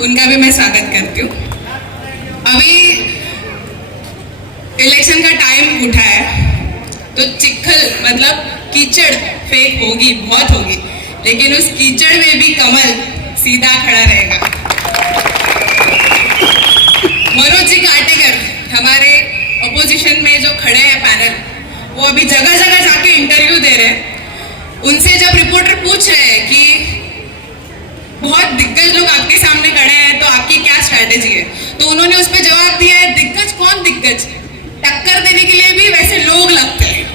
उनका भी मैं स्वागत करती हूँ। अभी इलेक्शन का टाइम उठा है तो चिखल मतलब कीचड़ फेक होगी, बहुत होगी, लेकिन उस कीचड़ में भी कमल सीधा खड़ा रहेगा। मनोज जी काटेकर हमारे अपोजिशन में जो खड़े हैं पैनल, वो अभी जगह जगह जाके इंटरव्यू दे रहे हैं। उनसे जब रिपोर्टर पूछ रहे हैं कि बहुत दिग्गज लोग आपके सामने खड़े हैं तो आपकी क्या स्ट्रैटेजी है, तो उन्होंने उस पर जवाब दिया है, दिग्गज कौन दिग्गज, टक्कर देने के लिए भी वैसे लोग लगते हैं।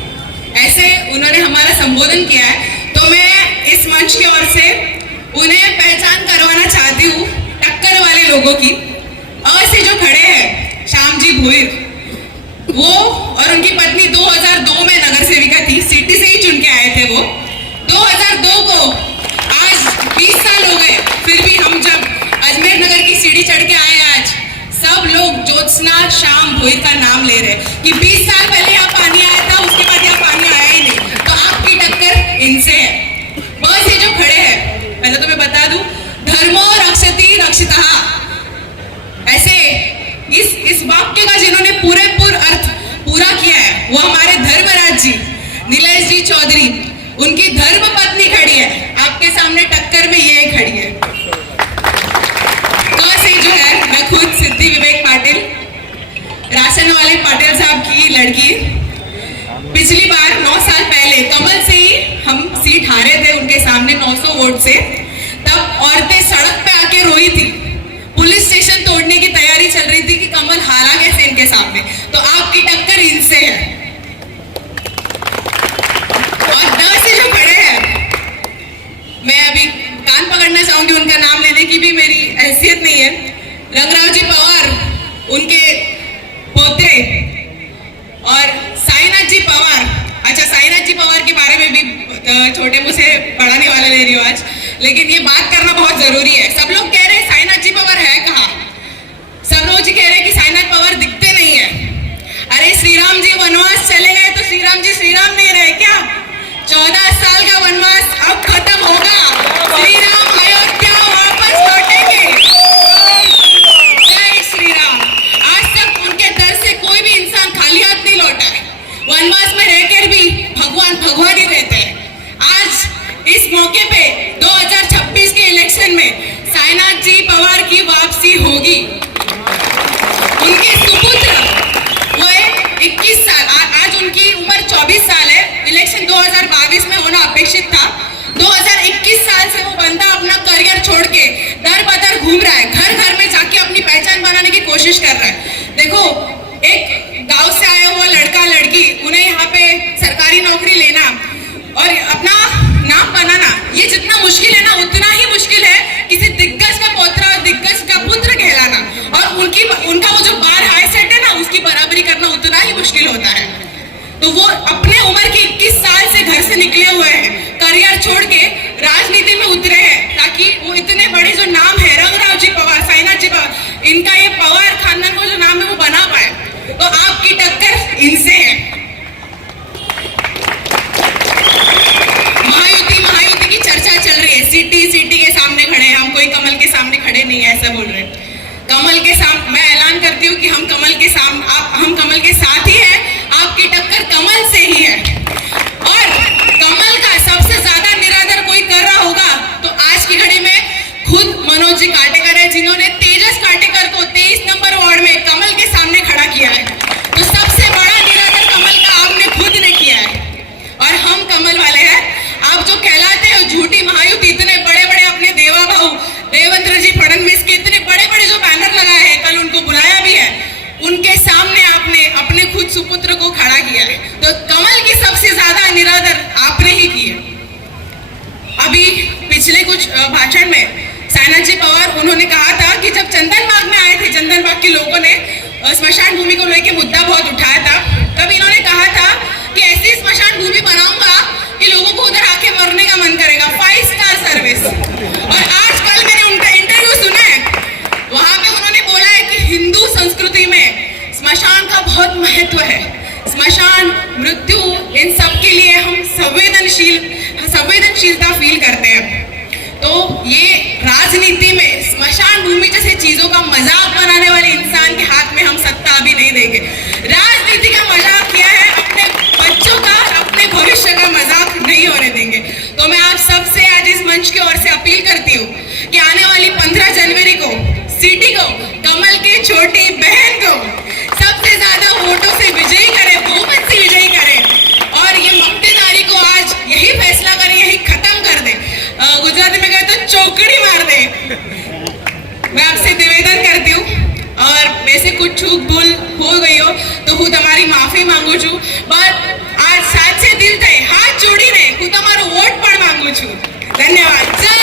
ऐसे उन्होंने हमारा संबोधन किया है। तो मैं इस मंच की ओर से उन्हें पहचान करवाना चाहती हूँ टक्कर वाले लोगों की। और से जो खड़े हैं श्याम जी भोईर, वो और उनकी पत्नी 2002 में नगर सेविका थी, सिटी से ही चुन के आए थे वो। 2002 को आज 20 साल हो गए, फिर भी हम जब अजमेर नगर की सीढ़ी चढ़ के आए आज, सब लोग ज्योत्सना श्याम भोईर का नाम ले रहे कि 20 साल पहले यहाँ पानी आया था, उसके बाद यहाँ पानी आया ही नहीं। तो आपकी टक्कर इनसे है। बस ये जो खड़े हैं, पहले तो मैं बता दूं, धर्मो रक्षति रक्षितः, ऐसे इस वाक्य का जिन्होंने पूरेपूर अर्थ पूरा किया है वो हमारे धर्मराज जी, नीलेश जी चौधरी, उनकी धर्म पत्नी खड़ी है आपके सामने टक्कर में, ये खड़ी है। तो से जो है, मैं खुद सिद्धि विवेक पाटिल, राशन वाले पाटिल साहब की लड़की। पिछली बार 9 साल पहले कमल से ही हम सीट हारे थे उनके सामने 900 वोट से। तब औरतें सड़क पे आके रोई थी, पुलिस स्टेशन तोड़ने की तैयारी चल रही थी कि कमल हारा कैसे इनके सामने। तो आपकी टक्कर इनसे है। और 10 से जो खड़े हैं, मैं अभी कान पकड़ना चाहूंगी, उनका नाम लेने की भी मेरी हैसियत नहीं है। रंगराव जी पवार, उनके पोते, और साईनाथ जी पवार। अच्छा, साईनाथ जी पवार के बारे में भी छोटे मुझे पढ़ाने वाला ले रही हूँ आज, लेकिन ये बात करना बहुत जरूरी है। सब लोग कह रहे हैं साईनाथ जी पवार है कहाँ, सब लोग जी कह रहे हैं कि साईनाथ पवार दिखते नहीं है। अरे श्री राम जी वनवास चले गए तो श्री राम जी श्री राम नहीं रहे क्या? 14 साल का वनवास अब खत्म होगा, श्री राम अयोध्या वापस लौटेंगे। जय श्री राम। आज तक उनके दर से कोई भी इंसान खाली हाथ नहीं लौटा है। वनवास में रहकर भी भगवान भगवान ही रहते हैं। आज इस मौके पे 2026 के इलेक्शन में साईनाथ जी पवार की वापसी होगी। उनके सुपुत्र, वो 21 साल, आज उनकी उम्र 24 साल है। इलेक्शन 2022 में होना अपेक्षित था। 2021 साल से वो बंदा अपना करियर छोड़ के दर बदर घूम रहा है, घर घर में जाके अपनी पहचान बनाने की कोशिश कर रहा है। देखो, एक गांव से आया हुआ लड़का लड़की, उन्हें यहाँ पे सरकारी नौकरी लेना और अपना नाम बनाना, ये जितना मुश्किल है ना, उतना ही मुश्किल है किसी दिग्गज का पौत्र और दिग्गज का पुत्र कहलाना। और उनका वो जो बार हाई सेट है ना, उसकी बराबरी करना उतना ही मुश्किल होता है। तो वो अपने उम्र के 21 साल से घर से निकले हुए हैं, करियर छोड़ के राजनीति में उतरे हैं, ताकि वो इतने बड़े जो नाम है रंगराव जी पवार, साईनाथ जी पवार, इनका ये पवार खानदान को जो नाम है वो बना पाए। तो आपकी टक्कर इनसे है। महायुति की चर्चा चल रही है, सिटी के सामने खड़े हैं हम, कोई कमल के सामने खड़े नहीं है ऐसा बोल रहे हैं। कमल के सामने मैं ऐलान करती हूँ कि हम कमल के साथ ही हैं। आपकी टक्कर कमल से ही है। और कमल का सबसे ज्यादा निरादर कोई कर रहा होगा तो आज की घड़ी में खुद मनोज जी काटेकर है, जिन्होंने तेजस काटेकर को 23 नंबर वार्ड में कमल के सामने खड़ा किया है। तो सबसे बड़ा निरादर कमल का आपने खुद ने किया है। और हम कमल वाले हैं। आप जो कहलाते हो झूठी महायुति, इतने बड़े बड़े अपने देवा भाऊ देवेंद्र जी फडणवीस के इतने बड़े बड़े जो बैनर लगाए हैं, कल उनको बुलाया भी है, उनके सामने आपने अपने खुद सुपुत्र को खड़ा किया है। तो कमल की सबसे ज्यादा निरादर आपने ही की है। अभी पिछले कुछ भाषण में साईनाथ जी पवार, उन्होंने कहा था कि जब चंदन बाग में आए थे, चंदन बाग के लोगों ने स्मशान भूमि को लेकर मुद्दा बहुत उठाया था, तब इन्होंने कहा था कि ऐसी स्मशान भूमि बनाऊंगा कि लोगों को उधर आके मरने का मन करेगा, 5 स्टार सर्विस। और आज कल मैंने उनका इंटरव्यू सुना है, वहां पे उन्होंने बोला है कि हिंदू संस्कृति में स्मशान का बहुत महत्व है। स्मशान, मृत्यु, इन सब के लिए हम संवेदनशीलता फील करते हैं। तो ये राजनीति में स्मशान स्मशान भूमि जैसे चीजों का मजाक बनाने वाले इंसान के हाथ में हम सत्ता अभी नहीं देंगे। राजनीति का मजाक किया है, अपने बच्चों का, अपने भविष्य का मजाक नहीं होने देंगे। तो मैं आप सबसे आज इस मंच की ओर से अपील करती हूँ कि आने वाली 15 जनवरी को सिटी को, कमल की छोटी बहन को सबसे ज्यादा वोटों से विजयी करें, बहुमत से विजयी करें और ये मक्तेदारी को आज यही फैसला करें, यही खत्म कर दे। गुजराती में कहते तो चौकड़ी मार दे। मैं आपसे निवेदन करती हूँ और वैसे कुछ चूक भूल हो गई हो तो હું તમારી માફી માંગુ છું, બટ આ સાચે દિલથી હાથ જોડીને હું તમારો વોટ પણ માંગુ છું। ધન્યવાદ।